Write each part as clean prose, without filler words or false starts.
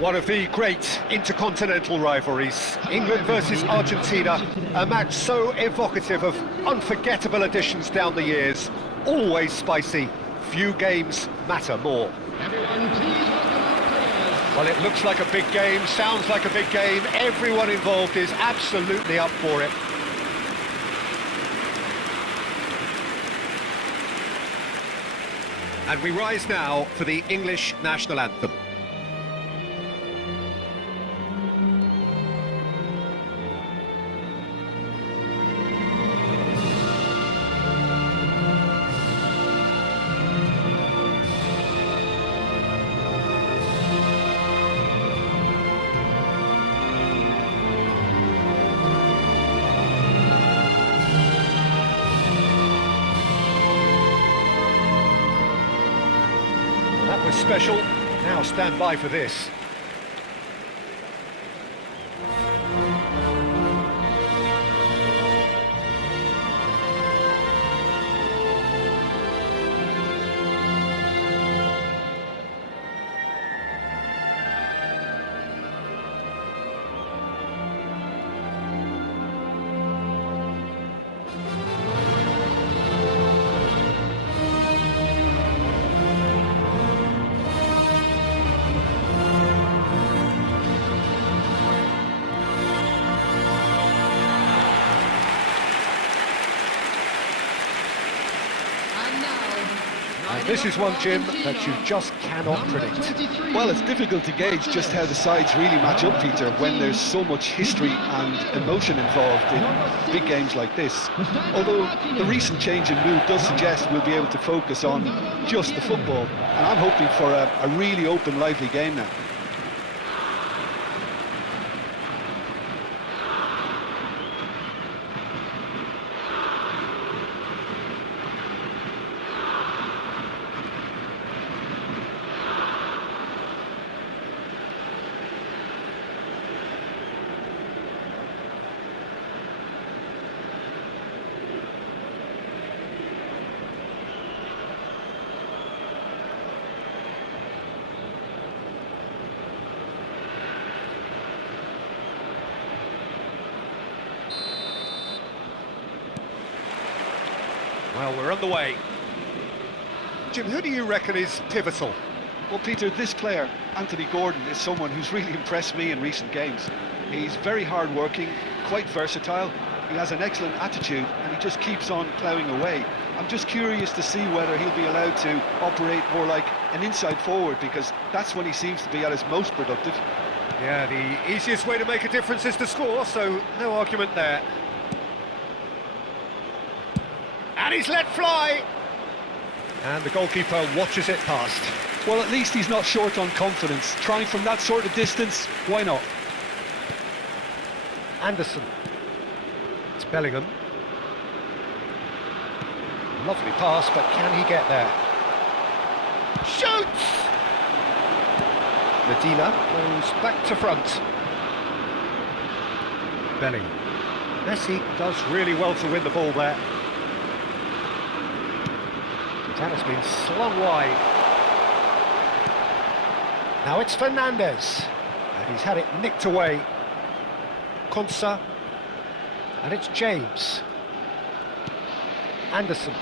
One of the great intercontinental rivalries, England versus Argentina, a match so evocative of unforgettable additions down the years, always spicy, few games matter more. Well, it looks like a big game, sounds like a big game, everyone involved is absolutely up for it. And we rise now for the English national anthem. That was special. Now stand by for this. And this is one, Jim, that you just cannot predict. Well, it's difficult to gauge just how the sides really match up, Peter, when there's so much history and emotion involved in big games like this. Although the recent change in mood does suggest we'll be able to focus on just the football. And I'm hoping for a really open, lively game now. Well, we're on the way. Jim, who do you reckon is pivotal? Well, Peter, this player, Anthony Gordon, is someone who's really impressed me in recent games. He's very hard-working, quite versatile, he has an excellent attitude, and he just keeps on ploughing away. I'm just curious to see whether he'll be allowed to operate more like an inside forward, because that's when he seems to be at his most productive. Yeah, the easiest way to make a difference is to score, so no argument there. And he's let fly! And the goalkeeper watches it past. Well, at least he's not short on confidence. Trying from that sort of distance, why not? Anderson. It's Bellingham. Lovely pass, but can he get there? Shoots! Medina goes back to front. Bellingham. Messi does really well to win the ball there. That has been slung wide. Now it's Fernandez, and he's had it nicked away. Konsa, and it's James. Anderson,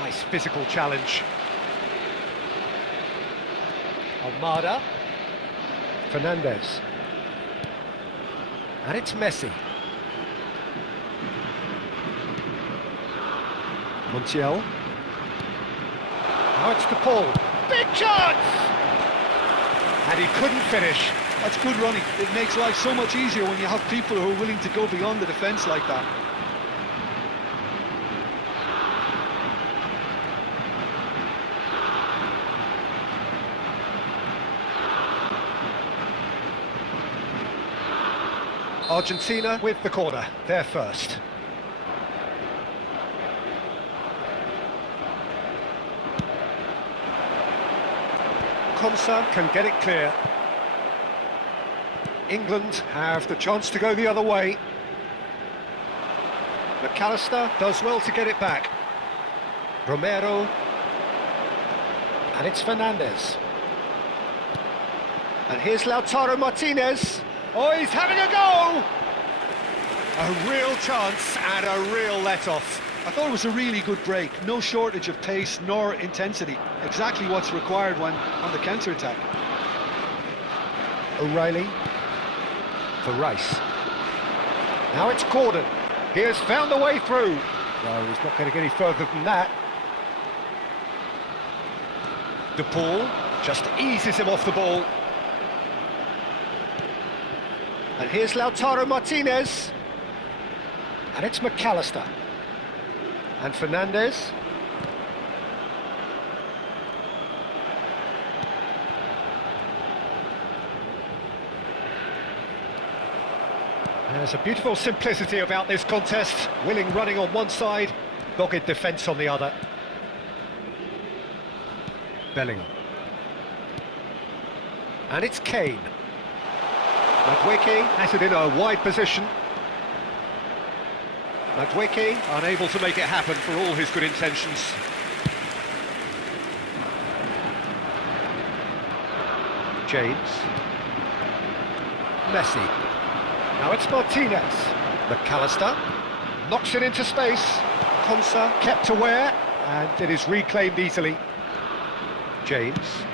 nice physical challenge. Almada, Fernandez, and it's Messi. Montiel. Now it's to Paul. Big chance! And he couldn't finish. That's good running. It makes life so much easier when you have people who are willing to go beyond the defence like that. Argentina with the corner, they're first. Konsa can get it clear. England have the chance to go the other way. McAllister does well to get it back. Romero. And it's Fernandez. And here's Lautaro Martinez. Oh, he's having a go! A real chance and a real let-off. I thought it was a really good break. No shortage of pace nor intensity. Exactly what's required when on the counter-attack. O'Reilly for Rice. Now it's Gordon. He has found a way through. No, he's not going to get any further than that. DePaul just eases him off the ball. And here's Lautaro Martinez. And it's McAllister. And Fernandez. There's a beautiful simplicity about this contest. Willing running on one side, dogged defence on the other. Bellingham. And it's Kane. Madueke has it in a wide position. Madueke unable to make it happen for all his good intentions. James. Messi. Now it's Martinez. McAllister knocks it into space. Konsa kept aware, and it is reclaimed easily. James.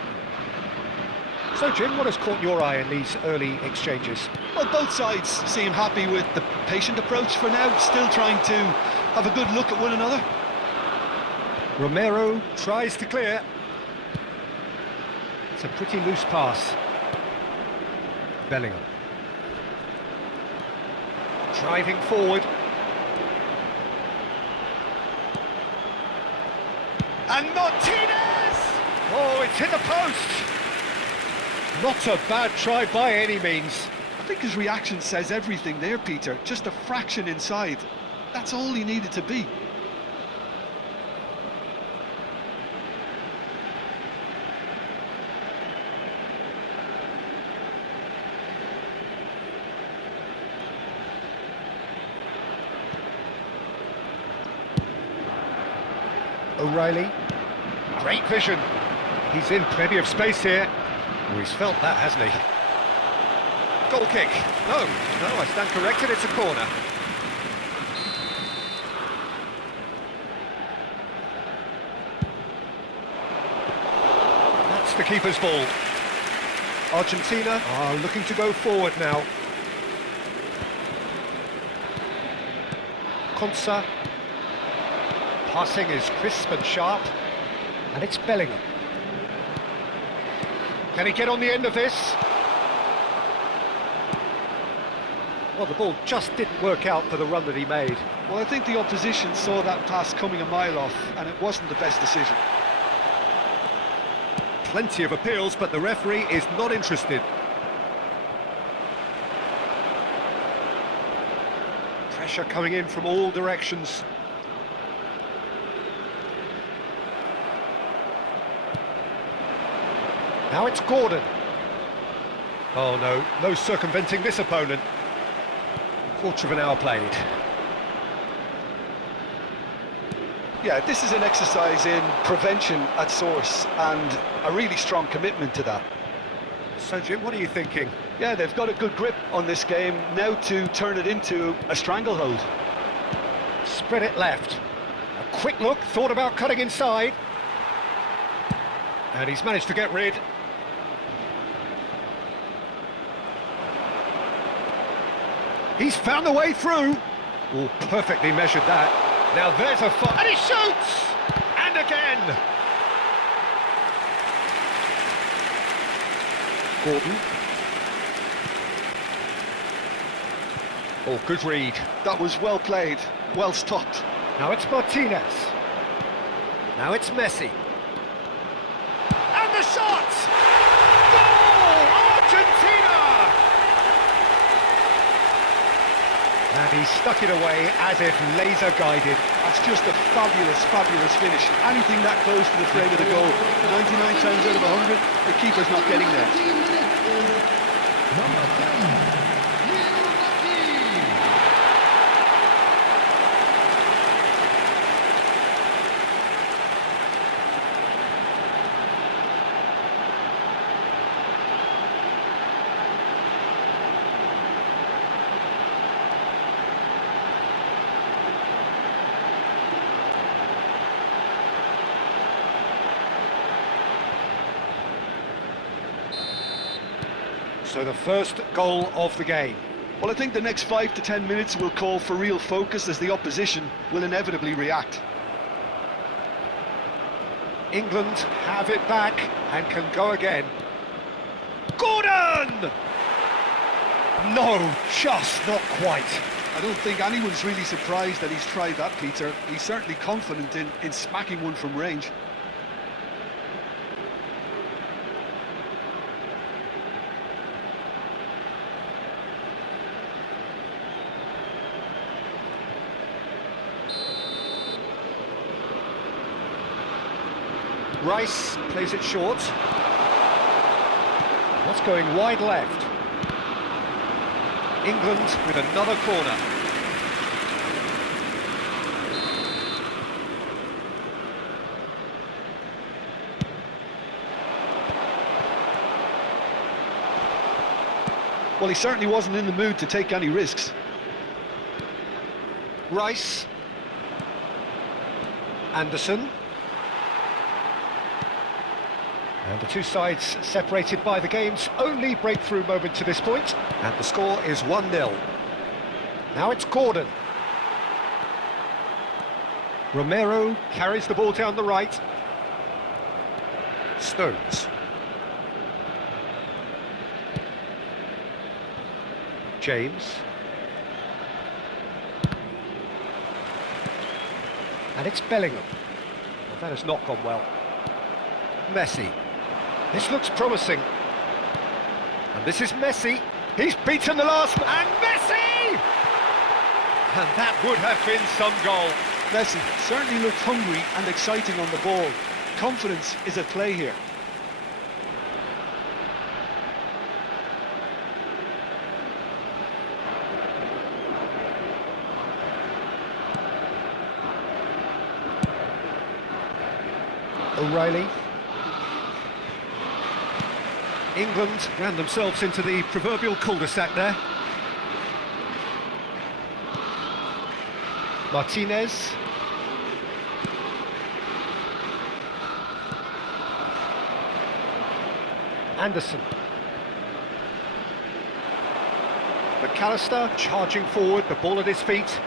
So, Jim, what has caught your eye in these early exchanges? Well, both sides seem happy with the patient approach for now, still trying to have a good look at one another. Romero tries to clear. It's a pretty loose pass. Bellingham. Driving forward. And Martinez! Oh, it's hit the post! Not a bad try by any means. I think his reaction says everything there, Peter. Just a fraction inside. That's all he needed to be. O'Reilly. Great vision. He's in plenty of space here. Oh, he's felt that, hasn't he? Goal kick. No, I stand corrected, it's a corner. That's the keeper's ball. Argentina are looking to go forward now. Konsa. Passing is crisp and sharp. And it's Bellingham. Can he get on the end of this? Well, the ball just didn't work out for the run that he made. Well, I think the opposition saw that pass coming a mile off, and it wasn't the best decision. Plenty of appeals, but the referee is not interested. Pressure coming in from all directions. Now it's Gordon. Oh no, no circumventing this opponent. Quarter of an hour played. Yeah, this is an exercise in prevention at source, and a really strong commitment to that. So Jim, what are you thinking? Yeah, they've got a good grip on this game, now to turn it into a stranglehold. Spread it left. A quick look, thought about cutting inside. And he's managed to get rid. He's found the way through. Oh, perfectly measured that. Now there's a and he shoots! And again! Gordon. Oh, good read. That was well played, well stopped. Now it's Martinez. Now it's Messi. And the shot! Goal! Argentina! And he stuck it away as if laser guided. That's just a fabulous, fabulous finish. Anything that close to the frame of the goal, 99 times out of 100, the keeper's not getting there. Number 10. So the first goal of the game. Well, I think the next 5 to 10 minutes will call for real focus as the opposition will inevitably react. England have it back and can go again. Gordon! No, just not quite. I don't think anyone's really surprised that he's tried that, Peter. He's certainly confident in smacking one from range. Rice plays it short. What's going wide left? England with another corner. Well, he certainly wasn't in the mood to take any risks. Rice. Anderson. And the two sides separated by the game's only breakthrough moment to this point. And the score is 1-0. Now it's Gordon. Romero carries the ball down the right. Stones. James. And it's Bellingham. Well, that has not gone well. Messi. This looks promising. And this is Messi. He's beaten the last man. And Messi! And that would have been some goal. Messi certainly looked hungry and exciting on the ball. Confidence is at play here. O'Reilly. England ran themselves into the proverbial cul-de-sac there. Martinez. Anderson. McAllister charging forward, the ball at his feet.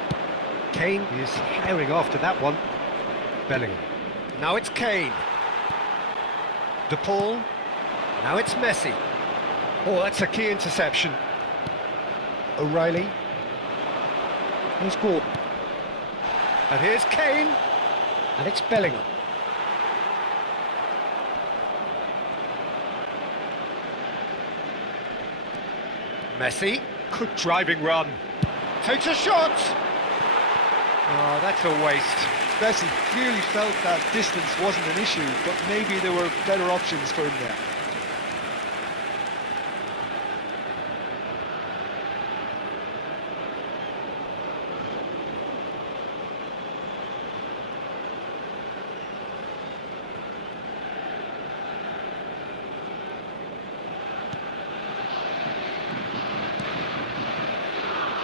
Kane is herring after that one. Bellingham. Now it's Kane. De Paul. Now it's Messi. Oh, that's a key interception. O'Reilly. Here's Gordon. And here's Kane. And it's Bellingham. Messi. Good driving run. Takes a shot. Oh, that's a waste. Messi clearly felt that distance wasn't an issue, but maybe there were better options for him there.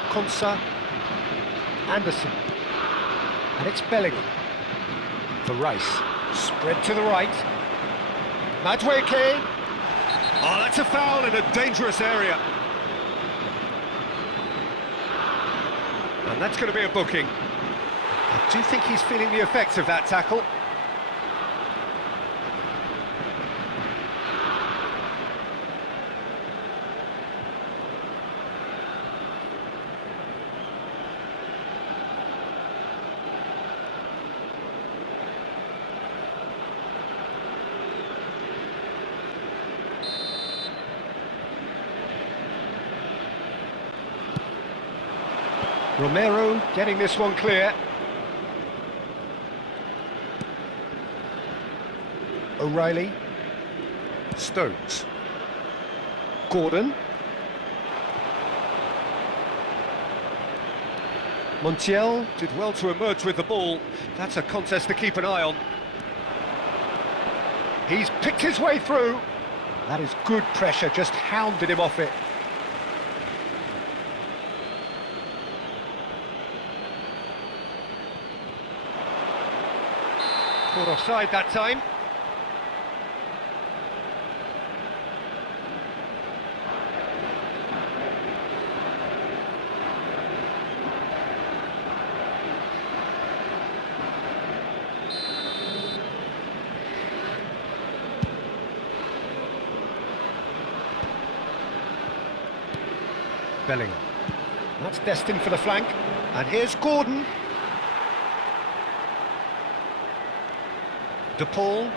Konsa. Anderson. And it's Bellingham. For Rice. Spread to the right. Madweke. Oh, that's a foul in a dangerous area. And that's going to be a booking. I do think he's feeling the effects of that tackle. Romero getting this one clear. O'Reilly. Stones. Gordon. Montiel did well to emerge with the ball. That's a contest to keep an eye on. He's picked his way through. That is good pressure, just hounded him off it. Caught offside that time. Bellingham. That's destined for the flank. And here's Gordon. De Paul.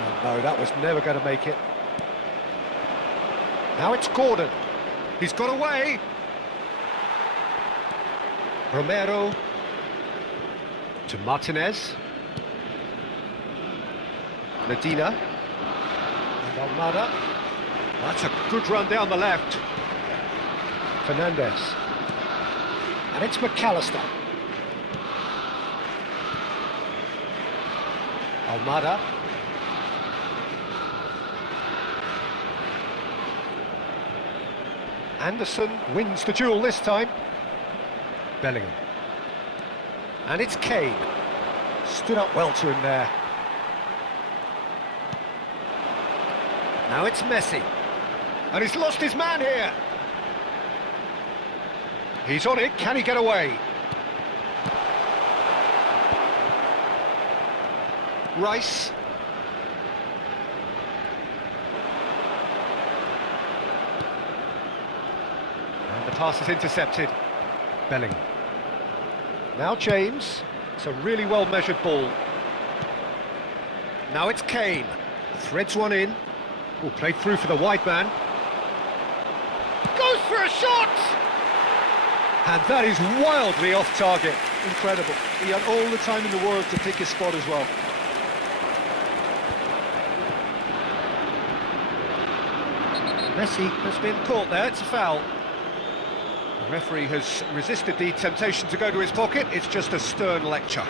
Oh, no, that was never going to make it. Now it's Gordon. He's got away. Romero. To Martinez. Medina. And Almada. That's a good run down the left. Fernandez. And it's McAllister. Almada. Anderson wins the duel this time. Bellingham. And it's Kane. Stood up well to him there. Now it's Messi. And he's lost his man here. He's on it, can he get away? Rice. And the pass is intercepted. Bellingham. Now James. It's a really well measured ball. Now it's Kane. Threads one in. Will play through for the wide man. Goes for a shot! And that is wildly off target. Incredible. He had all the time in the world to pick his spot as well. Messi has been caught there, it's a foul. The referee has resisted the temptation to go to his pocket, it's just a stern lecture.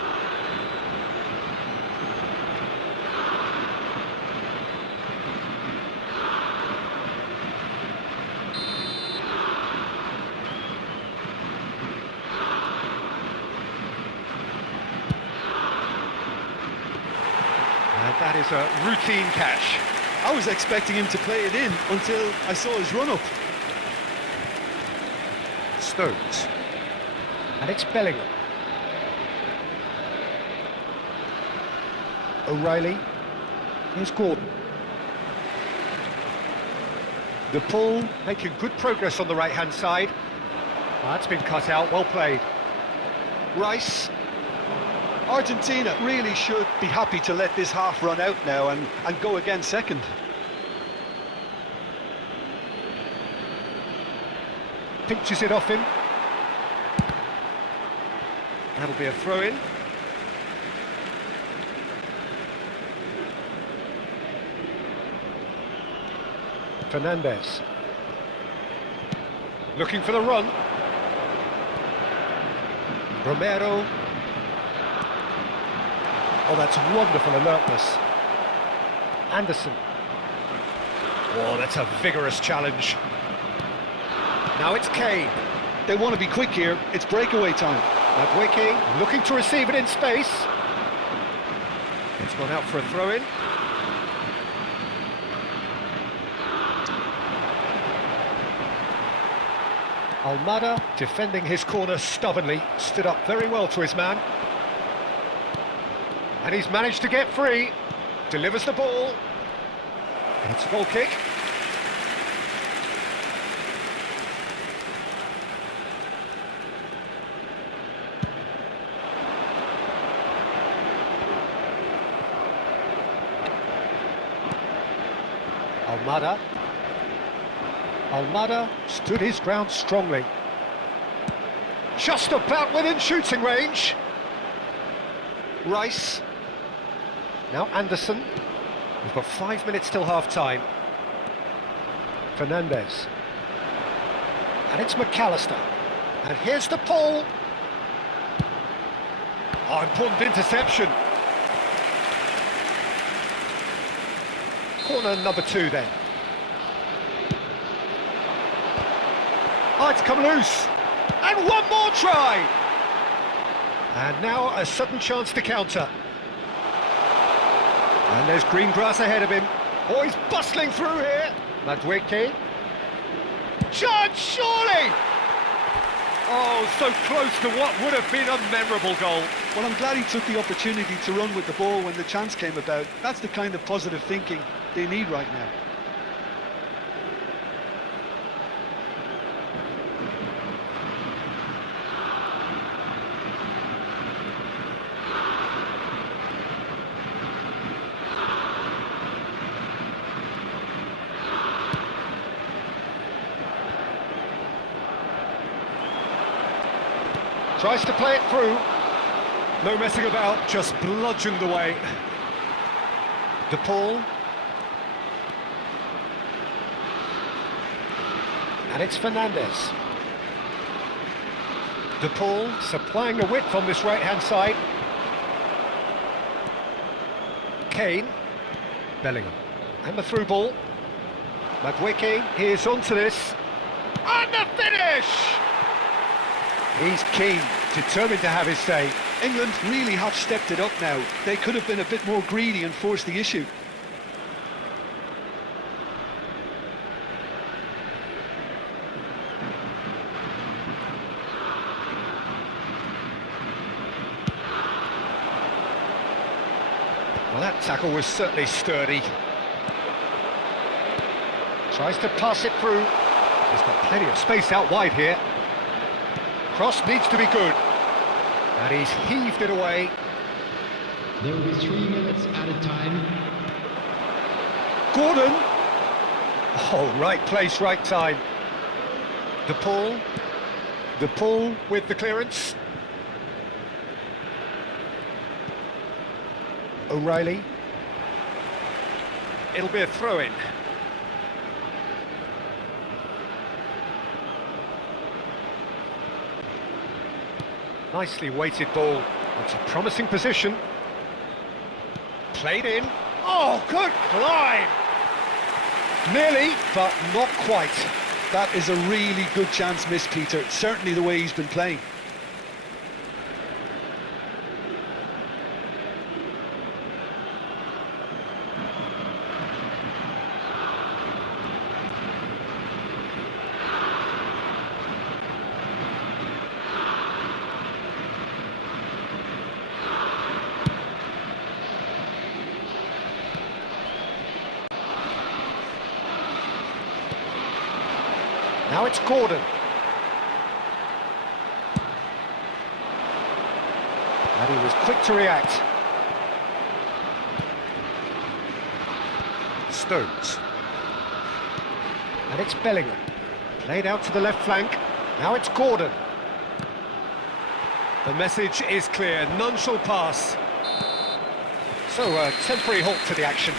And that is a routine catch. I was expecting him to play it in until I saw his run-up. Stones. And it's Bellingham. O'Reilly. Here's Gordon. De Paul making good progress on the right-hand side. That's been cut out, well played. Rice. Argentina really should be happy to let this half run out now and go again second. Pinches it off him. That'll be a throw-in. Fernandez. Looking for the run. Romero. Oh, that's wonderful alertness. Anderson. Oh, that's a vigorous challenge. Now it's Kane. They want to be quick here. It's breakaway time. Madwicki looking to receive it in space. It's gone out for a throw-in. Almada defending his corner stubbornly, stood up very well to his man. And he's managed to get free. Delivers the ball. And it's a goal kick. Almada. Almada stood his ground strongly. Just about within shooting range. Rice. Now Anderson. We've got 5 minutes till half-time. Fernandez. And it's McAllister. And here's the Paul. Oh, important interception. Corner number 2 then. Oh, it's come loose. And one more try. And now a sudden chance to counter. And there's green grass ahead of him. Oh, he's bustling through here. Madwicki. Chance, surely! Oh, so close to what would have been a memorable goal. Well, I'm glad he took the opportunity to run with the ball when the chance came about. That's the kind of positive thinking they need right now. Tries to play it through. No messing about, just bludgeoned away. DePaul. And it's Fernandez. DePaul supplying a width on this right-hand side. Kane. Bellingham. And the through ball. Madueke is onto this. And the finish! He's keen, determined to have his say. England really have stepped it up now. They could have been a bit more greedy and forced the issue. Well, that tackle was certainly sturdy. Tries to pass it through. He's got plenty of space out wide here. Cross needs to be good. And he's heaved it away. There will be 3 minutes added time. Gordon. Oh, right place, right time. DePaul. DePaul with the clearance. O'Reilly. It'll be a throw-in. Nicely weighted ball. It's a promising position. Played in. Oh, good climb! Nearly, but not quite. That is a really good chance missed, Peter. Certainly the way he's been playing. Now it's Gordon. And he was quick to react. Stones. And it's Bellingham. Played out to the left flank. Now it's Gordon. The message is clear. None shall pass. So a temporary halt to the action.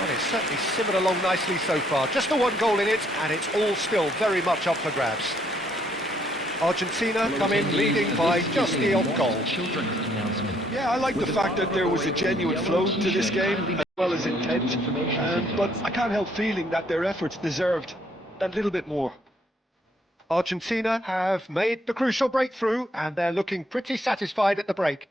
Well, it's certainly simmered along nicely so far. Just the one goal in it, and it's all still very much up for grabs. Argentina come in leading by just the odd goal. Yeah, I like the fact that there was a genuine flow to this game, as well as intent. But I can't help feeling that their efforts deserved that little bit more. Argentina have made the crucial breakthrough, and they're looking pretty satisfied at the break.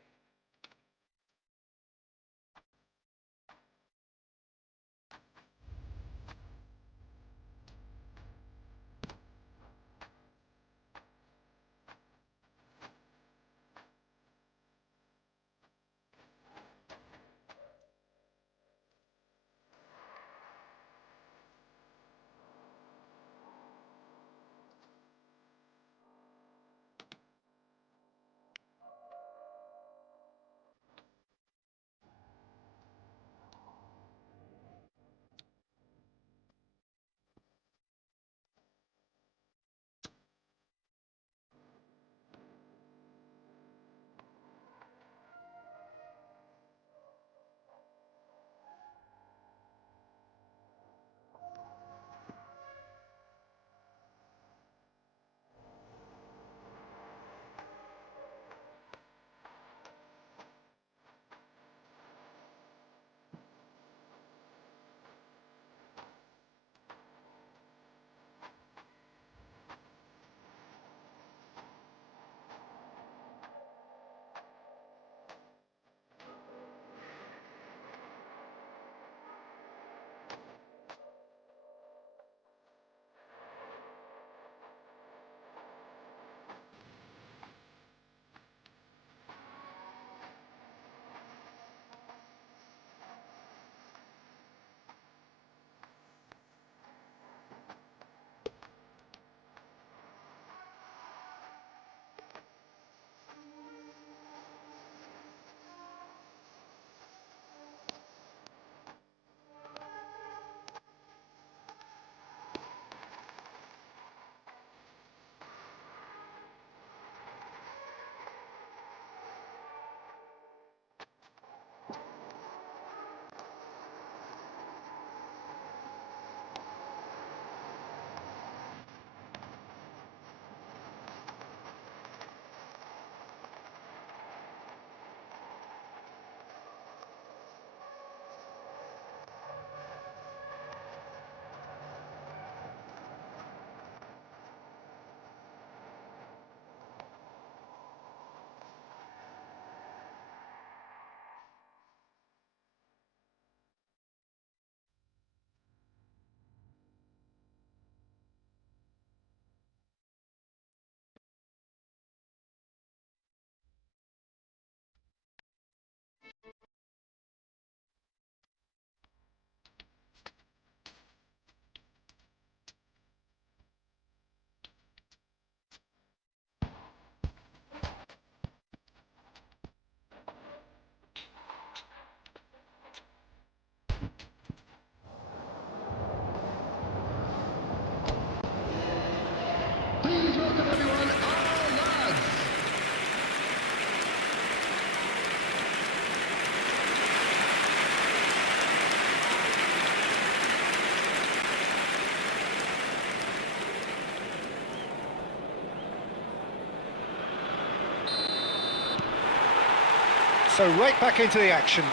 So right back into the action.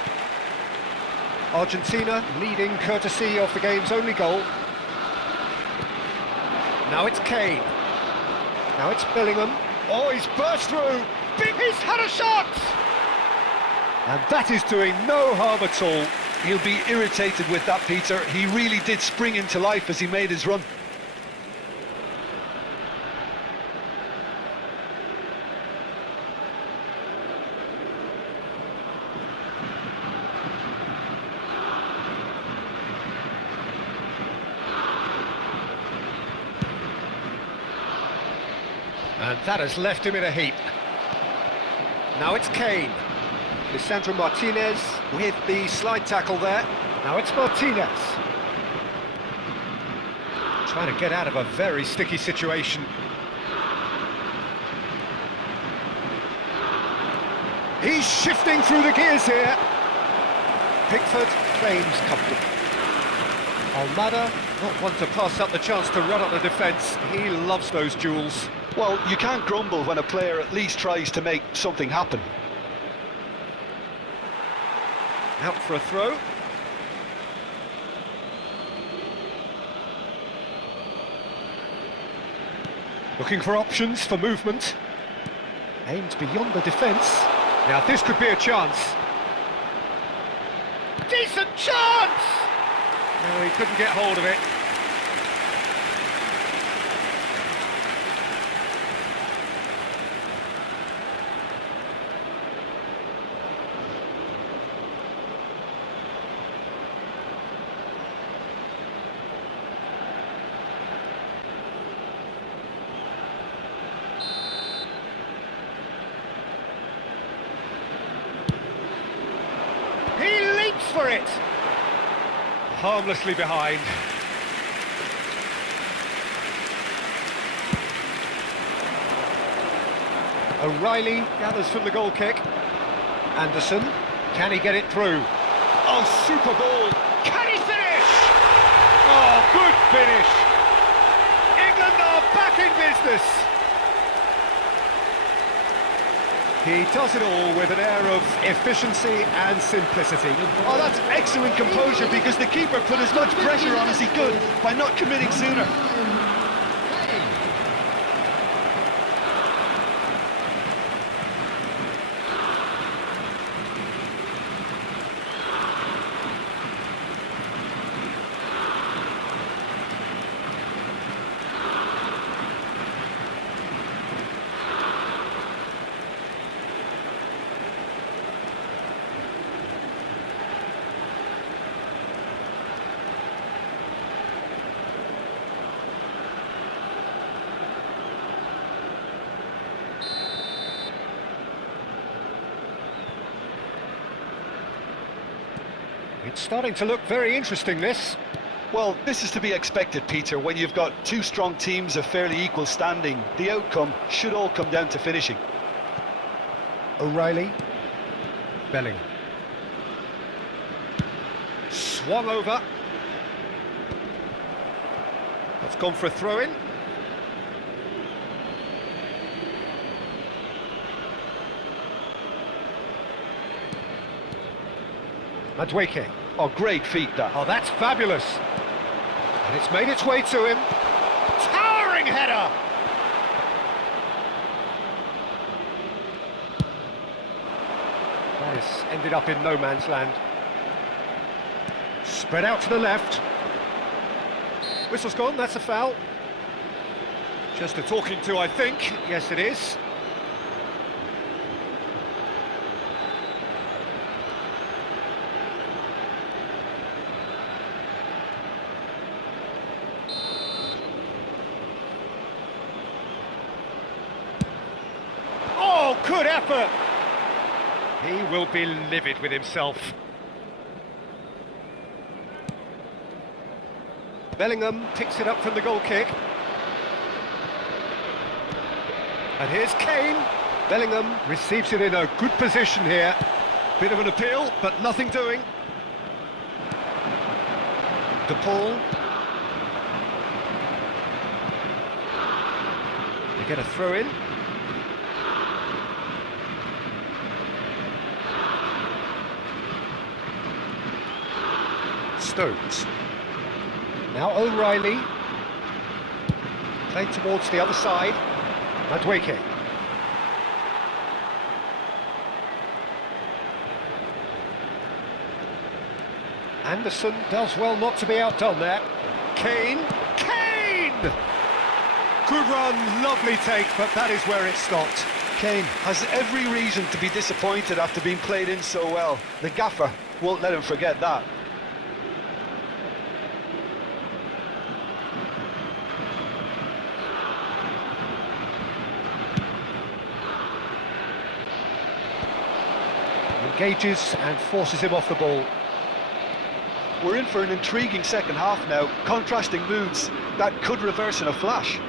Argentina leading courtesy of the game's only goal. Now it's Kane. Now it's Bellingham. Oh, he's burst through. He's had a shot! And that is doing no harm at all. He'll be irritated with that, Peter. He really did spring into life as he made his run. And that has left him in a heap. Now it's Kane. Lisandro Martinez with the slide tackle there. Now it's Martinez. Trying to get out of a very sticky situation. He's shifting through the gears here. Pickford claims comfort. Almada, not one to pass up the chance to run up the defence. He loves those duels. Well, you can't grumble when a player at least tries to make something happen. Out for a throw. Looking for options for movement. Aimed beyond the defence. Now this could be a chance. Decent chance! No, he couldn't get hold of it. He leaps for it! Harmlessly behind. O'Reilly gathers from the goal kick. Anderson, can he get it through? Oh, super ball! Can he finish? Oh, good finish! England are back in business! He does it all with an air of efficiency and simplicity. Oh, that's excellent composure, because the keeper put as much pressure on as he could by not committing sooner. It's starting to look very interesting, this. Well, this is to be expected, Peter. When you've got two strong teams of fairly equal standing, the outcome should all come down to finishing. O'Reilly. Belling. Swung over. That's gone for a throw-in. Madueke. Oh, great feat, that. Oh, that's fabulous. And it's made its way to him. Towering header! That has ended up in no man's land. Spread out to the left. Whistle's gone, that's a foul. Just a talking to, I think. Yes, it is. Good effort! He will be livid with himself. Bellingham picks it up from the goal kick. And here's Kane. Bellingham receives it in a good position here. Bit of an appeal, but nothing doing. De Paul. They get a throw in. Stones. Now O'Reilly. Played towards the other side. Madueke. Anderson does well not to be outdone there. Kane. Kane! Good run, lovely take, but that is where it stopped. Kane has every reason to be disappointed after being played in so well. The gaffer won't let him forget that. Engages and forces him off the ball. We're in for an intriguing second half now, contrasting moods that could reverse in a flash.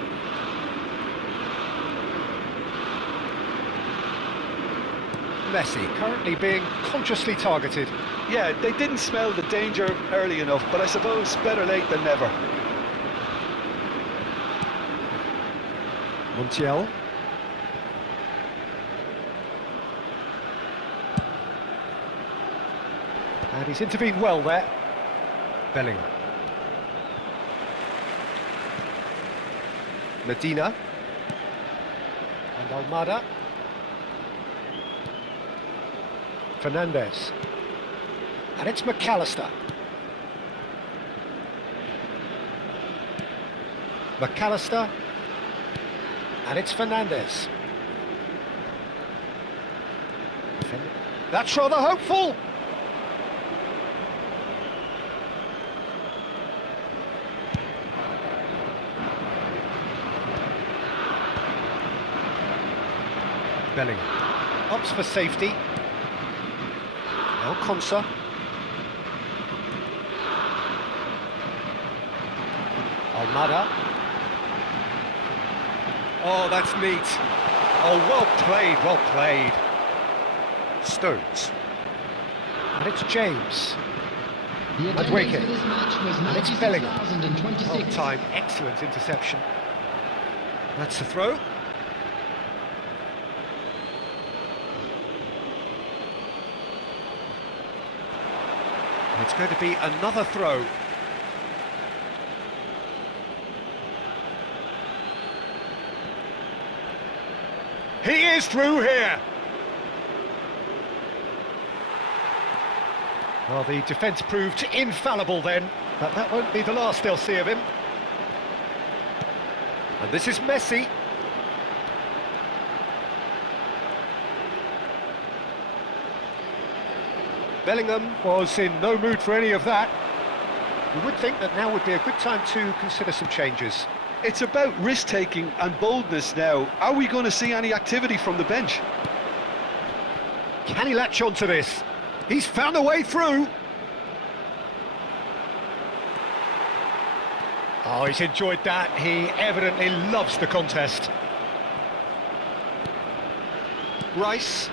Messi currently being consciously targeted. Yeah, they didn't smell the danger early enough, but I suppose better late than never. Montiel. And he's intervened well there. Bellingham. Medina. And Almada. Fernandez. And it's McAllister. McAllister. And it's Fernandez. That's rather hopeful. Bellingham opts for safety. Now Konsa. Almada. Oh, that's neat. Oh, well played, well played. Stones. And it's James. The attendance Madueke. for this match was And it's Bellingham. 96,026. Well time, excellent interception. That's the throw. It's going to be another throw. He is through here. Well, the defence proved infallible then, but that won't be the last they'll see of him. And this is Messi. Bellingham was in no mood for any of that. You would think that now would be a good time to consider some changes. It's about risk-taking and boldness now. Are we going to see any activity from the bench? Can he latch on to this? He's found a way through. Oh, he's enjoyed that. He evidently loves the contest. Rice.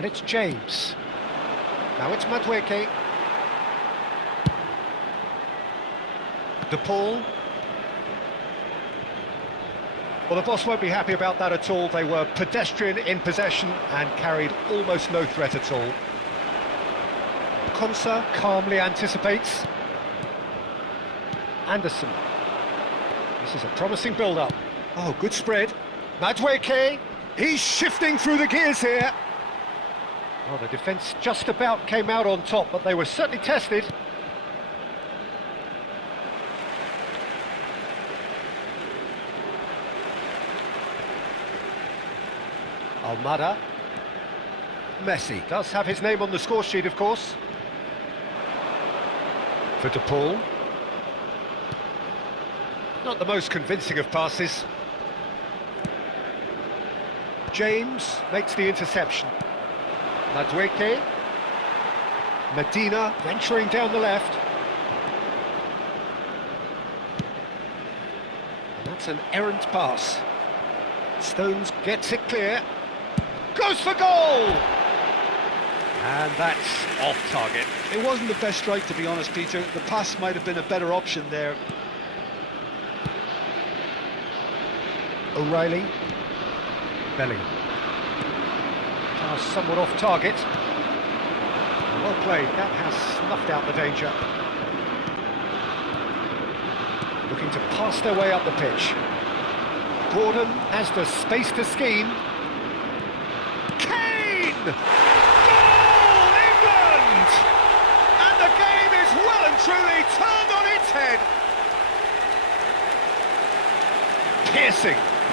And it's James. Now it's Madueke. De Paul. Well, the boss won't be happy about that at all. They were pedestrian in possession and carried almost no threat at all. Konsa calmly anticipates. Anderson. This is a promising build-up. Oh, good spread. Madueke. He's shifting through the gears here. Well, the defence just about came out on top, but they were certainly tested. Almada. Messi does have his name on the score sheet, of course. For De Paul. Not the most convincing of passes. James makes the interception. Madueke. Medina venturing down the left. And that's an errant pass. Stones gets it clear. Goes for goal! And that's off target. It wasn't the best strike, to be honest, Peter. The pass might have been a better option there. O'Reilly. Bellingham. Pass somewhat off target. Well played, that has snuffed out the danger. Looking to pass their way up the pitch. Gordon has the space to scheme. Kane! Goal, England! And the game is well and truly turned on its head.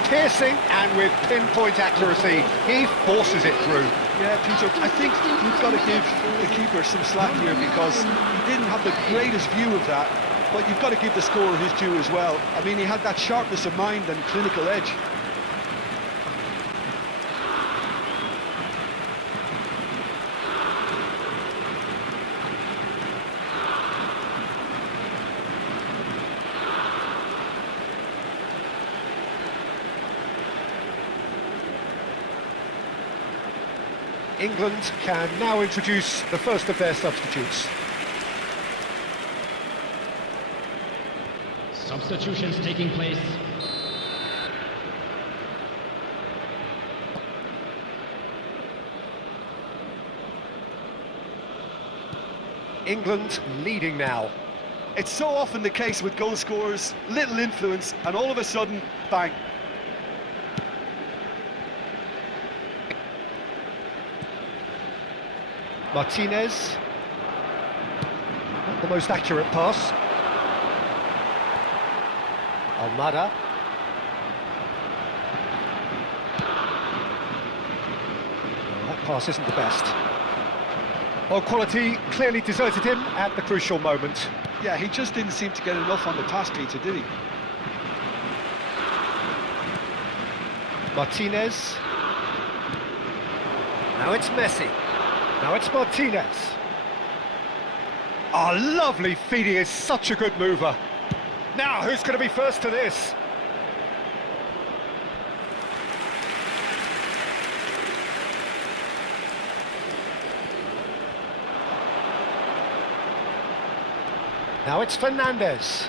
Piercing, and with pinpoint accuracy, he forces it through. Yeah, Peter, I think we've got to give the keeper some slack here because he didn't have the greatest view of that, but you've got to give the scorer his due as well. I mean, he had that sharpness of mind and clinical edge. England can now introduce the first of their substitutes. Substitutions taking place. England leading now. It's so often the case with goal scorers, little influence, and all of a sudden, bang. Martinez, not the most accurate pass. Almada. Well, that pass isn't the best. Well, quality clearly deserted him at the crucial moment. Yeah, he just didn't seem to get enough on the task, Peter, did he? Martinez. Now it's Messi. Now it's Martinez. Oh, lovely feed, he is such a good mover. Now, who's going to be first to this? Now it's Fernandez.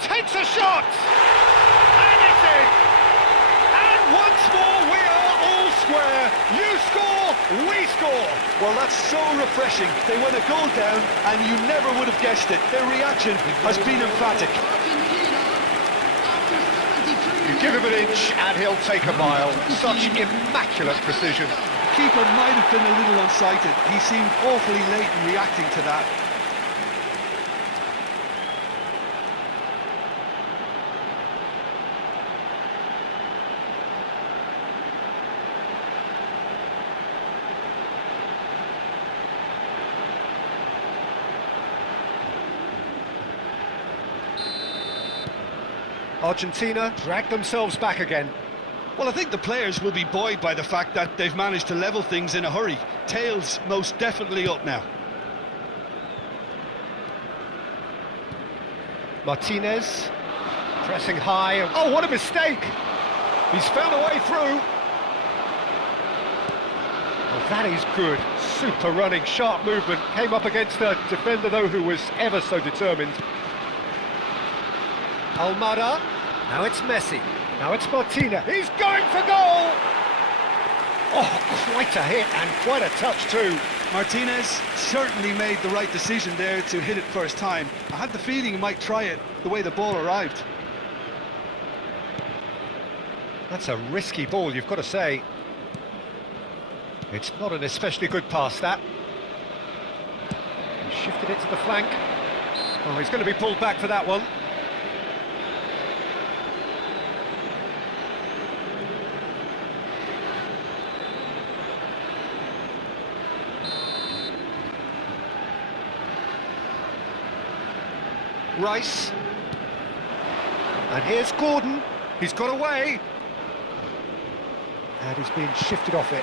Takes a shot! And it's in! And once more we are all square. You score, we score. Well, that's so refreshing. They went a goal down and you never would have guessed it. Their reaction has been emphatic. You give him an inch and he'll take a mile. Such immaculate precision. Keeper might have been a little unsighted. He seemed awfully late in reacting to that. Argentina drag themselves back again. Well, I think the players will be buoyed by the fact that they've managed to level things in a hurry. Tails most definitely up now. Martinez pressing high. Oh, what a mistake! He's found a way through. Well, that is good. Super running, sharp movement. Came up against a defender, though, who was ever so determined. Almada. Now it's Messi. Now it's Martinez. He's going for goal! Oh, quite a hit and quite a touch too. Martinez certainly made the right decision there to hit it first time. I had the feeling he might try it the way the ball arrived. That's a risky ball, you've got to say. It's not an especially good pass, that. He shifted it to the flank. Oh, he's going to be pulled back for that one. Rice. And here's Gordon. He's got away. And he's being shifted off it.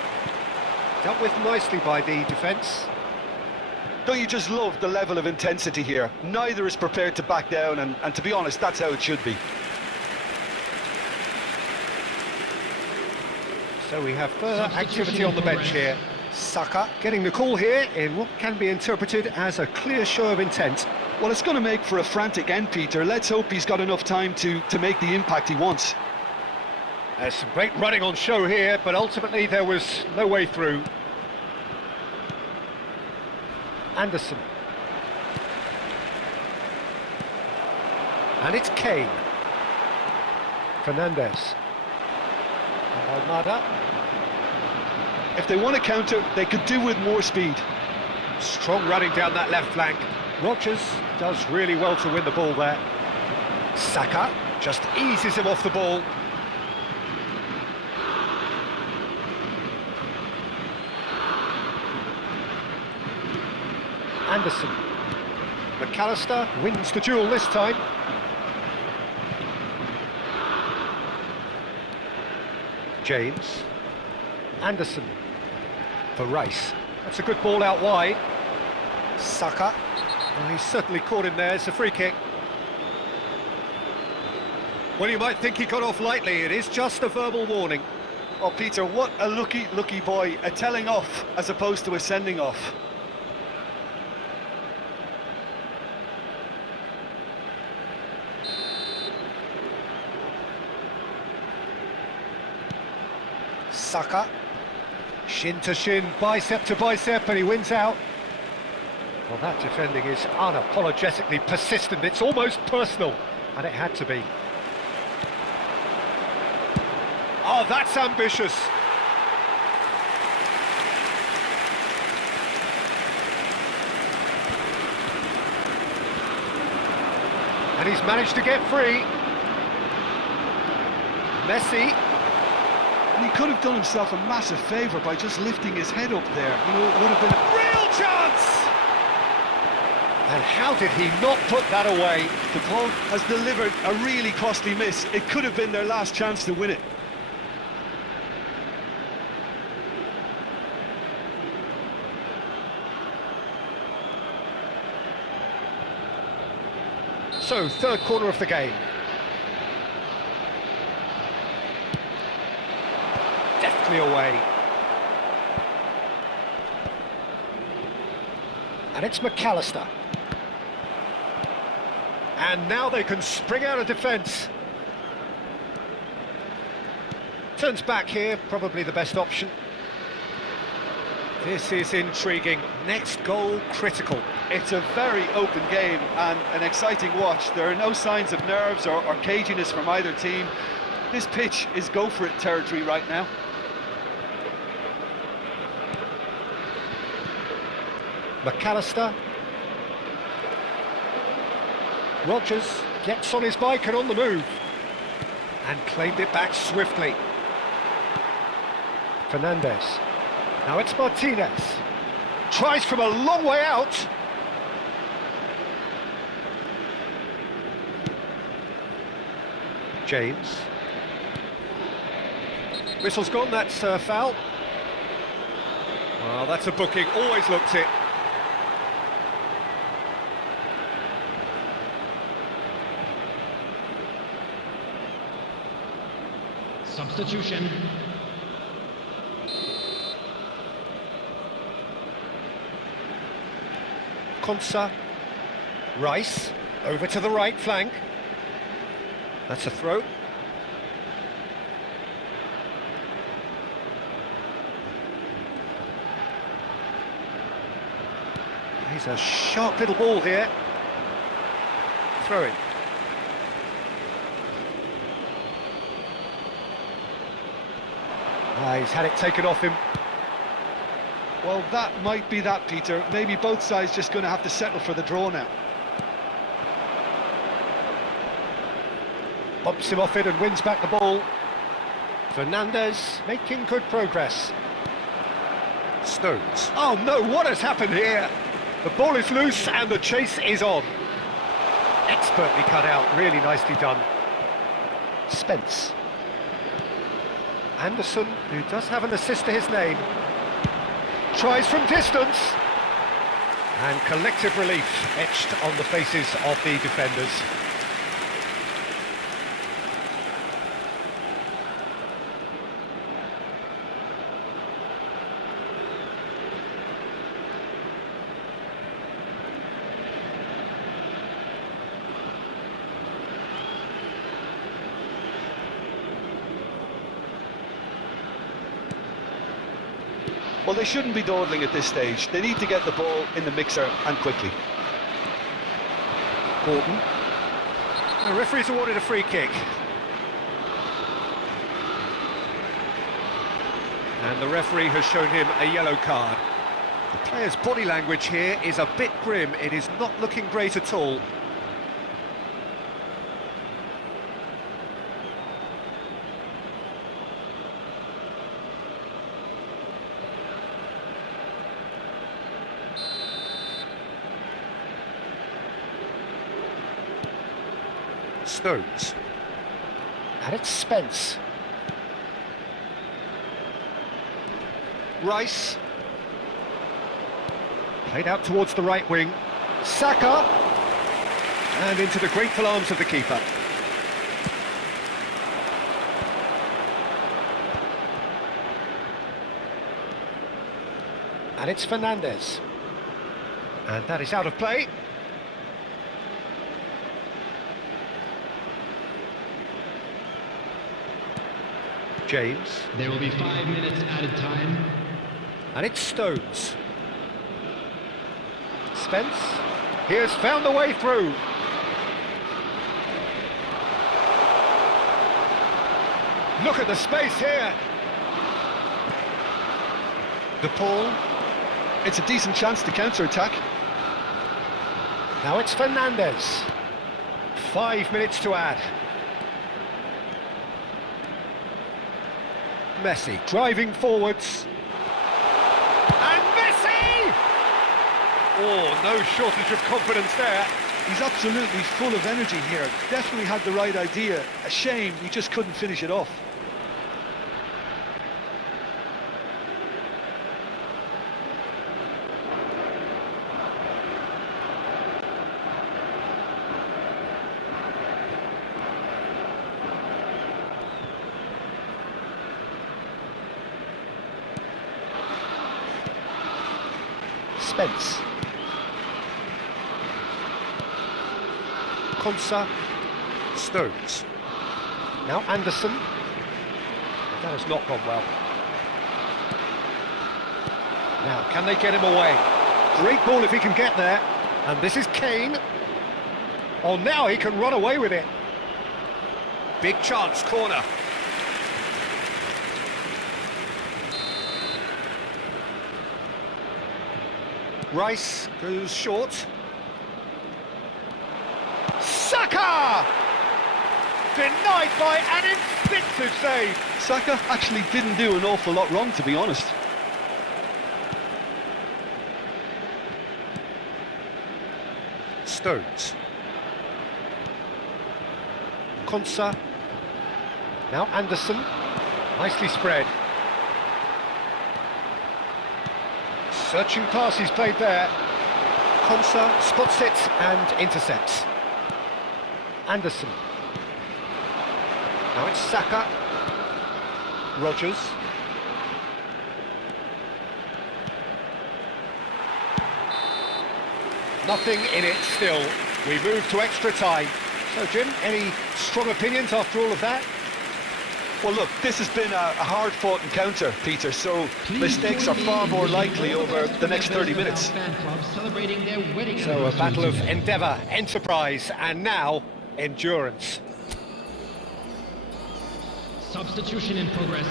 Dealt with nicely by the defence. Don't you just love the level of intensity here? Neither is prepared to back down, and to be honest, that's how it should be. So we have further activity on the bench here. Saka getting the call here in what can be interpreted as a clear show of intent. Well, it's going to make for a frantic end, Peter. Let's hope he's got enough time to make the impact he wants. There's some great running on show here, but ultimately there was no way through. Anderson. And it's Kane. Fernandez. And Almada. If they want to counter, they could do with more speed. Strong running down that left flank. Rodgers does really well to win the ball there. Saka just eases him off the ball. Anderson. McAllister wins the duel this time. James. Anderson. For Rice. That's a good ball out wide. Saka. Well, he's certainly caught him there. It's a free kick. Well, you might think he got off lightly. It is just a verbal warning. Oh, Peter, what a lucky boy. A telling off as opposed to a sending off. Saka. Shin to shin, bicep to bicep, and he wins out. Well, that defending is unapologetically persistent. It's almost personal, and it had to be. Oh, that's ambitious. And he's managed to get free. Messi. And he could have done himself a massive favour by just lifting his head up there. You know, it would have been a Real chance! And how did he not put that away? The ball has delivered a really costly miss. It could have been their last chance to win it. So, third quarter of the game. Deftly away. And it's McAllister. And now they can spring out of defence. Turns back here, probably the best option. This is intriguing. Next goal, critical. It's a very open game and an exciting watch. There are no signs of nerves or caginess from either team. This pitch is go-for-it territory right now. McAllister. Rodgers gets on his bike and on the move. And claimed it back swiftly. Fernandez. Now it's Martinez. Tries from a long way out. James. Whistle's gone, that's a foul. Well, that's a booking, always looked it. Substitution. Konsa. Rice. Over to the right flank. That's a throw. He's a sharp little ball here. Throw in. He's had it taken off him. Well, that might be that, Peter. Maybe both sides just going to have to settle for the draw now. Bumps him off it and wins back the ball. Fernandez making good progress. Stones. Oh no, what has happened here? The ball is loose and the chase is on. Expertly cut out, really nicely done. Spence. Anderson, who does have an assist to his name. Tries from distance. And collective relief etched on the faces of the defenders. Well, they shouldn't be dawdling at this stage. They need to get the ball in the mixer and quickly. Gordon. The referee's awarded a free kick. And the referee has shown him a yellow card. The player's body language here is a bit grim. It is not looking great at all. Stones. And it's Spence. Rice. Played out towards the right wing. Saka. And into the grateful arms of the keeper. And it's Fernandez. And that is out of play. James. There will be 5 minutes added time. And it's Stones. Spence. He has found the way through. Look at the space here. DePaul. It's a decent chance to counter-attack. Now it's Fernandez. 5 minutes to add. Messi driving forwards. And Messi! Oh, no shortage of confidence there. He's absolutely full of energy here. Definitely had the right idea. A shame he just couldn't finish it off. Spence. Konsa. Stones. Now Anderson. That has not gone well. Now, can they get him away? Great ball if he can get there. And this is Kane. Oh, now he can run away with it. Big chance, corner. Rice goes short. Saka! Denied by an instinctive save. Saka actually didn't do an awful lot wrong, to be honest. Stones. Konsa. Now Anderson. Nicely spread. Searching pass he's played there. Konsa spots it and intercepts. Anderson. Now it's Saka. Rogers. Nothing in it still. We move to extra time. So, Jim, any strong opinions after all of that? Well, look, this has been a hard-fought encounter, Peter, so mistakes are far more likely over the next 30 minutes. So a battle of endeavour, enterprise, and now endurance. Substitution in progress.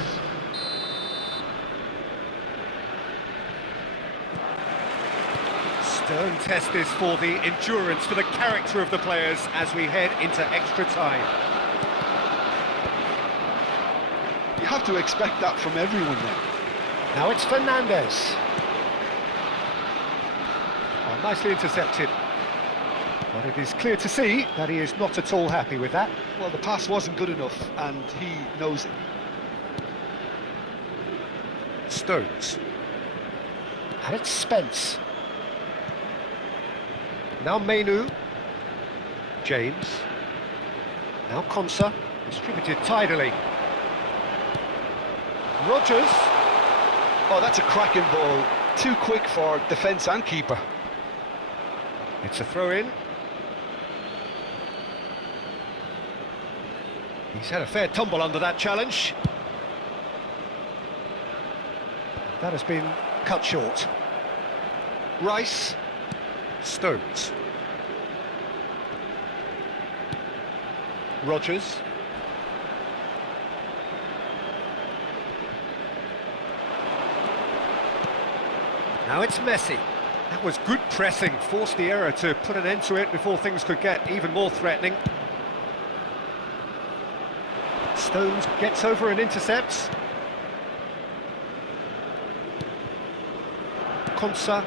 Stern test is for the endurance, for the character of the players as we head into extra time. You have to expect that from everyone then. Now it's Fernandez. Oh, nicely intercepted. But it is clear to see that he is not at all happy with that. Well, the pass wasn't good enough, and he knows it. Stones. And it's Spence. Now Mainu. James. Now Konsa. Distributed tidily. Rogers. Oh, that's a cracking ball. Too quick for defence and keeper. It's a throw-in. He's had a fair tumble under that challenge. That has been cut short. Rice. Stones. Rodgers. Now it's Messi. That was good pressing, forced the error to put an end to it before things could get even more threatening. Stones gets over and intercepts. Konsa.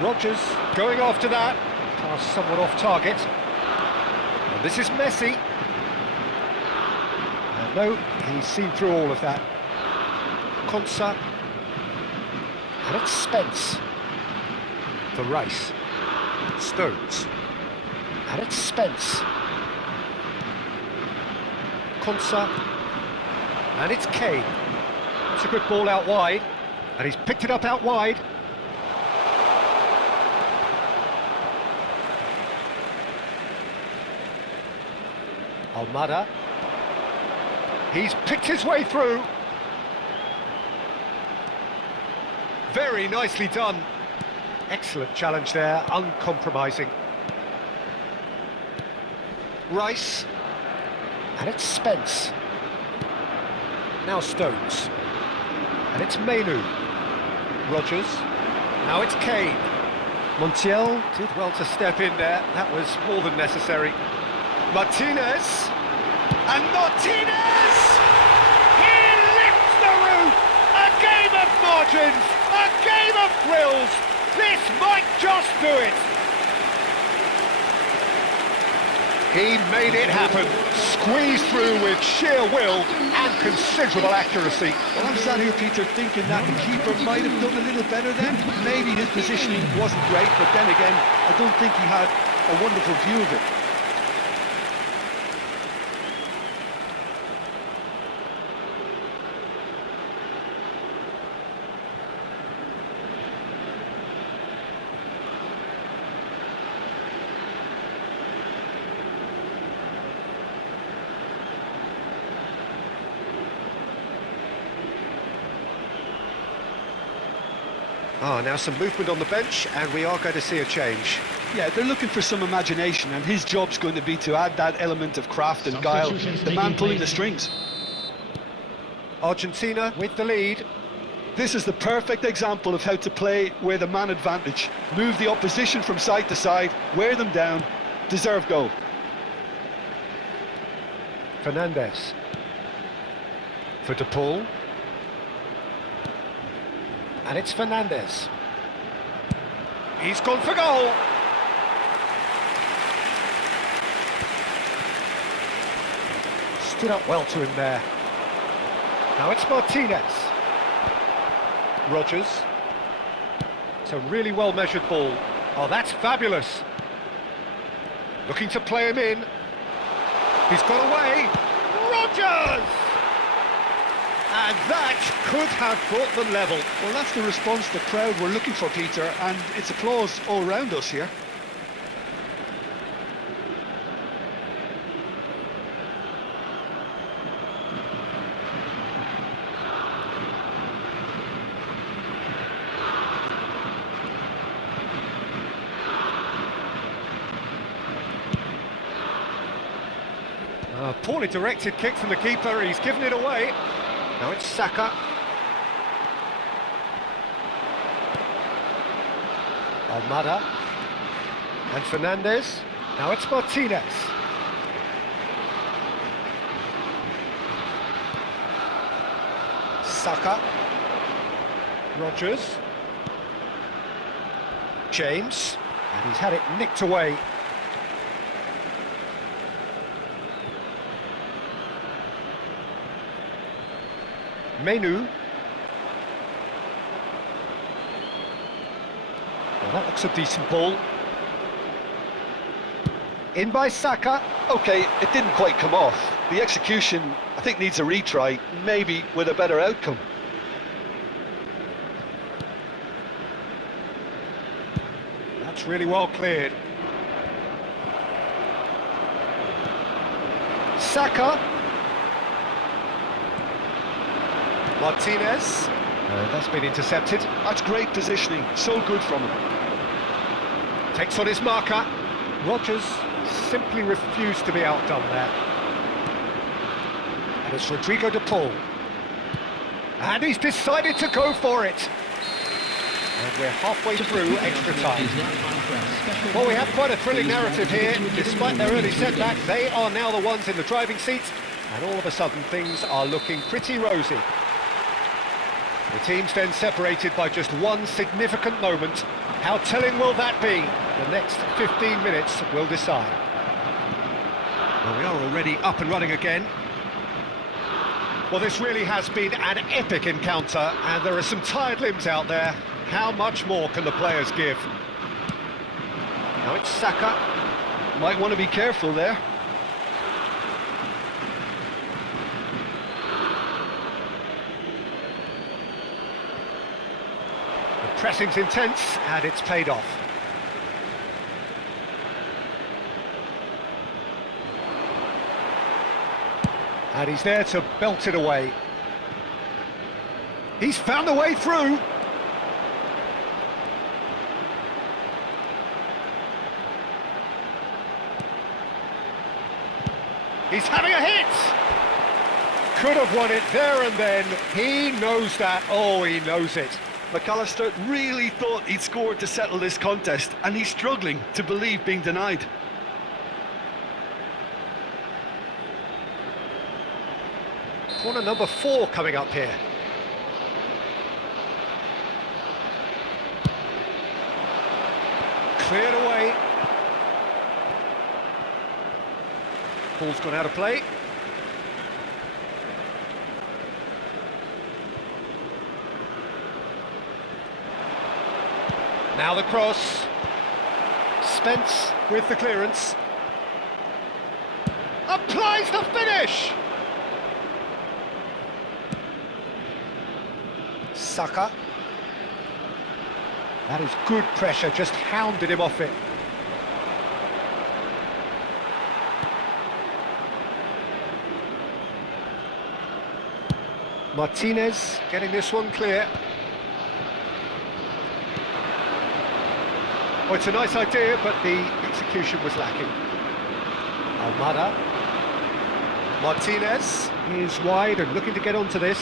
Rodgers going after that. Pass somewhat off target. And this is Messi. And no, he's seen through all of that. Konsa. And it's Spence. For Rice. Stones. And it's Spence. Konsa. And it's Kane. It's a good ball out wide. And he's picked it up out wide. Almada. He's picked his way through. Very nicely done. Excellent challenge there, uncompromising. Rice. And it's Spence. Now Stones. And it's Mainu. Rodgers. Now it's Kane. Montiel did well to step in there. That was more than necessary. Martinez. And Martinez! He lifts the roof! A game of margins! A game of thrills! This might just do it! He made it happen, squeezed through with sheer will and considerable accuracy. Well, I'm sat here, Peter, thinking that the keeper might have done a little better then. Maybe his positioning wasn't great, but then again, I don't think he had a wonderful view of it. Now some movement on the bench, and we are going to see a change. Yeah, they're looking for some imagination, and his job's going to be to add that element of craft and guile, the man pulling the strings. Argentina with the lead. This is the perfect example of how to play with a man advantage. Move the opposition from side to side, wear them down, deserve goal. Fernandez. For De Paul. And it's Fernandez. He's gone for goal. Stood up well to him there. Now it's Martinez. Rodgers. It's a really well-measured ball. Oh, that's fabulous. Looking to play him in. He's got away. Rodgers! And that could have brought them level. Well, that's the response the crowd were looking for, Peter, and it's applause all round us here. A poorly directed kick from the keeper, he's given it away. Now it's Saka. Almada. And Fernandez. Now it's Martinez. Saka. Rodgers. James. And he's had it nicked away. Mainu. Well, that looks a decent ball. In by Saka. OK, it didn't quite come off. The execution, I think, needs a retry, maybe with a better outcome. That's really well cleared. Saka. Martinez. That's been intercepted. That's great positioning, so good from him. Takes on his marker. Rodgers simply refused to be outdone there. And it's Rodrigo de Paul. And he's decided to go for it. And we're halfway through extra time. Well, we have quite a thrilling narrative here. Despite their early setback, they are now the ones in the driving seat. And all of a sudden, things are looking pretty rosy. The team's then separated by just one significant moment. How telling will that be? The next 15 minutes will decide. Well, we are already up and running again. Well, this really has been an epic encounter, and there are some tired limbs out there. How much more can the players give? Now it's Saka. Might want to be careful there. The pressing's intense, and it's paid off. And he's there to belt it away. He's found a way through. He's having a hit! Could have won it there and then. He knows that. Oh, he knows it. McAllister really thought he'd scored to settle this contest, and he's struggling to believe being denied. Corner number 4 coming up here. Cleared away. Ball's gone out of play. Now the cross. Spence with the clearance. Applies the finish! Saka. That is good pressure, just hounded him off it. Martinez getting this one clear. Well, it's a nice idea, but the execution was lacking. Almada. Martinez is wide and looking to get onto this.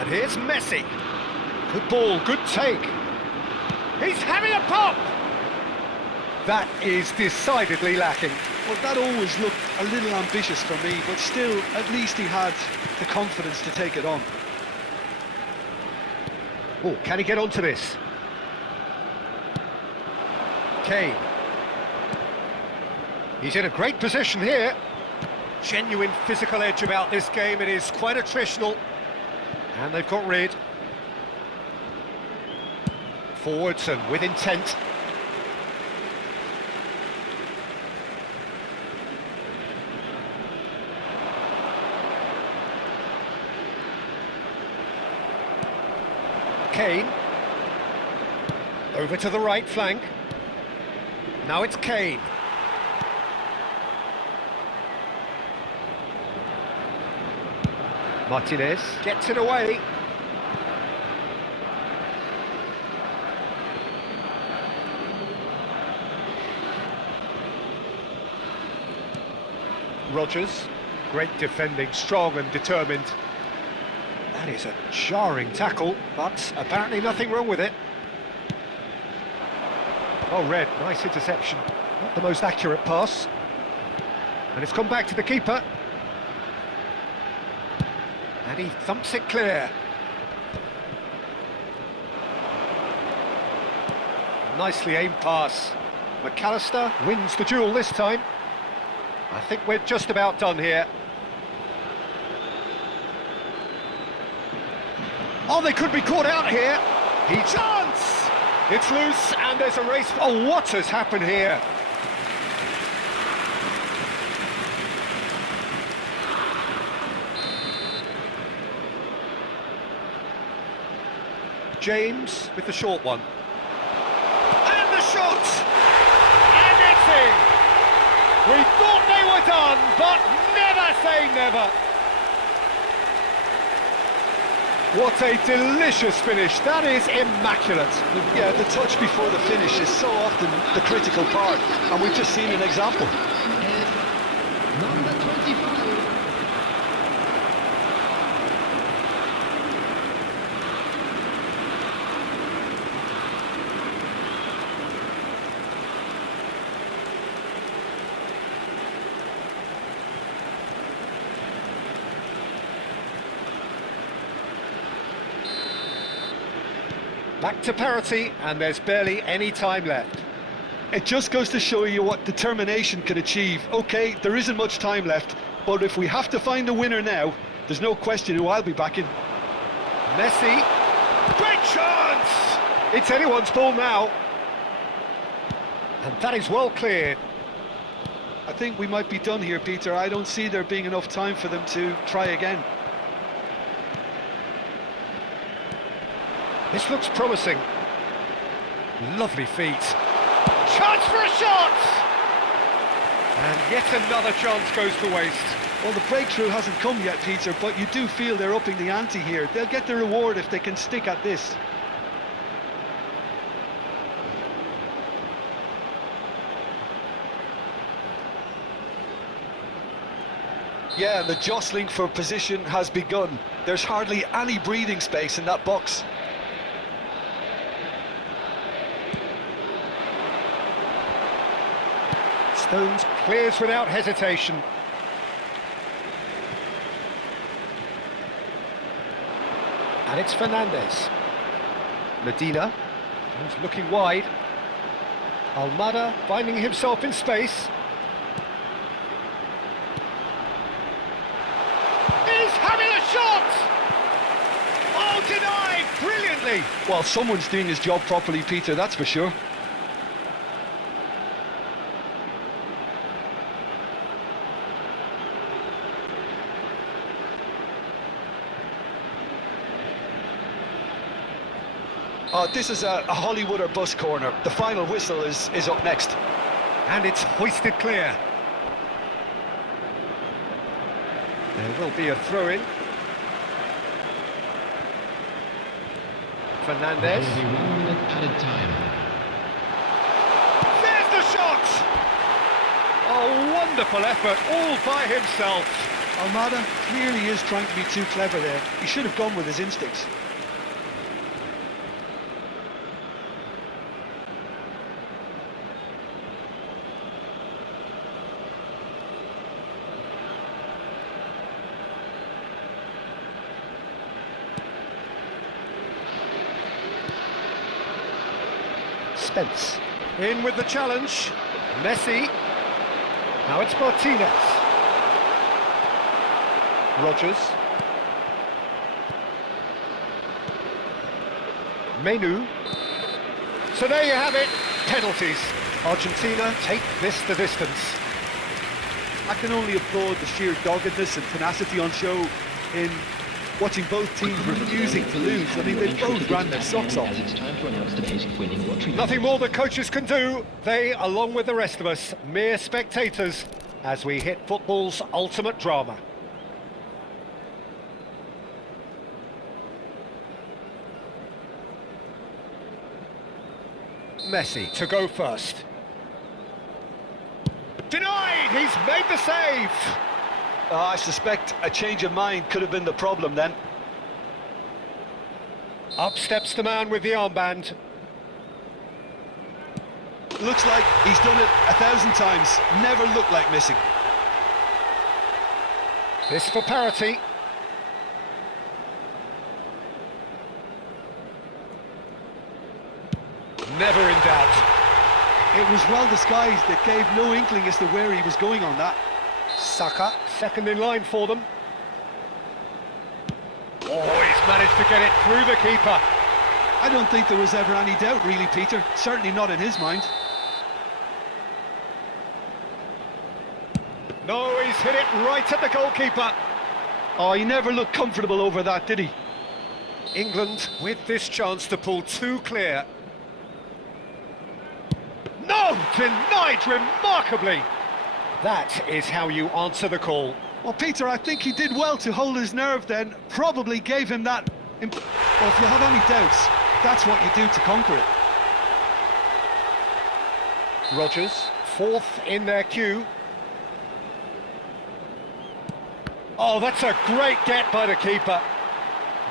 And here's Messi. Good ball, good take. He's having a pop! That is decidedly lacking. Well, that always looked a little ambitious for me, but still, at least he had the confidence to take it on. Oh, can he get onto this? Kane. He's in a great position here. Genuine physical edge about this game. It is quite attritional. And they've got rid. Forwards and with intent. Kane. Over to the right flank. Now it's Kane. Martinez gets it away. Rodgers, great defending, strong and determined. That is a jarring tackle, but apparently nothing wrong with it. Oh, Red, nice interception. Not the most accurate pass. And it's gone back to the keeper. And he thumps it clear. Nicely aimed pass. McAllister wins the duel this time. I think we're just about done here. Oh, they could be caught out here. He chance! It's loose and there's a race. Oh, what has happened here? James with the short one. And the shot! And it's in! We thought they were done, but never say never. What a delicious finish. That is immaculate. Yeah, the touch before the finish is so often the critical part, and we've just seen an example. Number 25. Back to parity, and there's barely any time left. It just goes to show you what determination can achieve. Okay, there isn't much time left, but if we have to find a winner now, there's no question who I'll be backing. Messi, great chance! It's anyone's ball now. And that is well cleared. I think we might be done here, Peter. I don't see there being enough time for them to try again. This looks promising. Lovely feet. Chance for a shot! And yet another chance goes to waste. Well, the breakthrough hasn't come yet, Peter, but you do feel they're upping the ante here. They'll get the reward if they can stick at this. Yeah, the jostling for position has begun. There's hardly any breathing space in that box. Stones clears without hesitation. And it's Fernandez. Medina, who's looking wide. Almada finding himself in space. He's having a shot! Oh, denied brilliantly! Well, someone's doing his job properly, Peter, that's for sure. This is a Hollywood or bus corner. The final whistle is up next. And it's hoisted clear. There will be a throw-in. Fernandez. There will be 1 minute added time. There's the shot! A wonderful effort, all by himself. Almada clearly is trying to be too clever there. He should have gone with his instincts. Spence. In with the challenge. Messi. Now it's Martinez. Rogers. Menu. So there you have it. Penalties. Argentina take this the distance. I can only applaud the sheer doggedness and tenacity on show in watching both teams refusing to lose. I mean, they both ran their socks off. It's time to announce the date of winning lottery. Nothing more the coaches can do. They, along with the rest of us, mere spectators, as we hit football's ultimate drama. Messi to go first. Denied! He's made the save! I suspect a change of mind could have been the problem then. Up steps the man with the armband. Looks like he's done it 1,000 times. Never looked like missing. This for parity. Never in doubt. It was well disguised. It gave no inkling as to where he was going on that. Saka, second in line for them. Oh, he's managed to get it through the keeper. I don't think there was ever any doubt, really, Peter. Certainly not in his mind. No, he's hit it right at the goalkeeper. Oh, he never looked comfortable over that, did he? England with this chance to pull two clear. No, denied remarkably. That is how you answer the call. Well, Peter, I think he did well to hold his nerve then. Probably gave him that Well, if you have any doubts, that's what you do to conquer it. Rodgers, fourth in their queue. Oh, that's a great get by the keeper.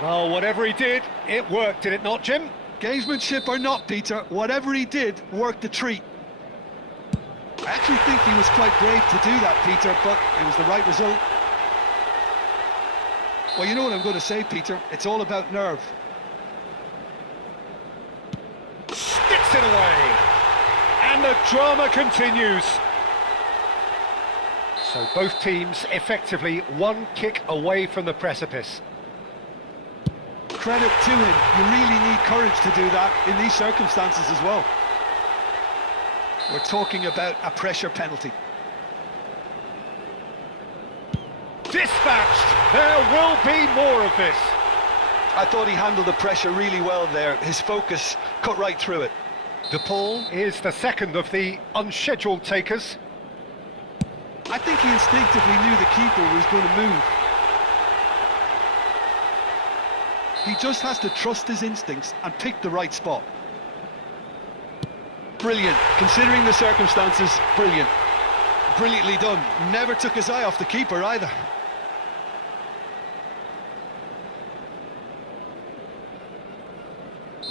Well, whatever he did, it worked, did it not, Jim? Gamesmanship or not, Peter, whatever he did worked a treat. I actually think he was quite brave to do that, Peter, but it was the right result. Well, you know what I'm going to say, Peter, it's all about nerve. Sticks it away. And the drama continues. So both teams effectively one kick away from the precipice. Credit to him, you really need courage to do that in these circumstances as well. We're talking about a pressure penalty. Dispatched! There will be more of this. I thought he handled the pressure really well there. His focus cut right through it. DePaul is the second of the unscheduled takers. I think he instinctively knew the keeper was going to move. He just has to trust his instincts and pick the right spot. Brilliant. Considering the circumstances, brilliant. Brilliantly done. Never took his eye off the keeper either.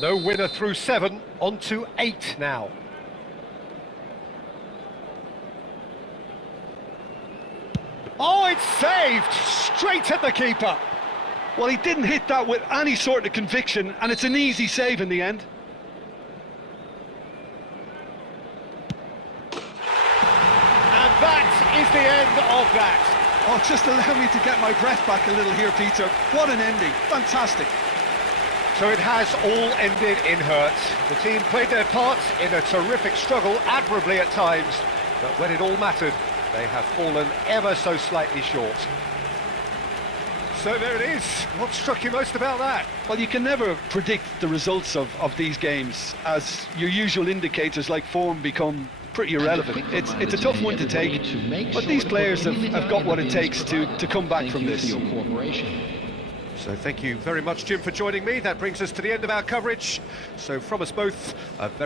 No winner through 7, on to 8 now. Oh, it's saved! Straight at the keeper! Well, he didn't hit that with any sort of conviction, and it's an easy save in the end. And that is the end of that. Oh, just allow me to get my breath back a little here, Peter. What an ending. Fantastic. So it has all ended in hurt. The team played their part in a terrific struggle, admirably at times, but when it all mattered, they have fallen ever so slightly short. So there it is. What struck you most about that? Well, you can never predict the results of these games, as your usual indicators like form become pretty irrelevant. It's a tough one to take, but these players have got what it takes to come back from this. So thank you very much, Jim, for joining me. That brings us to the end of our coverage. So from us both, a very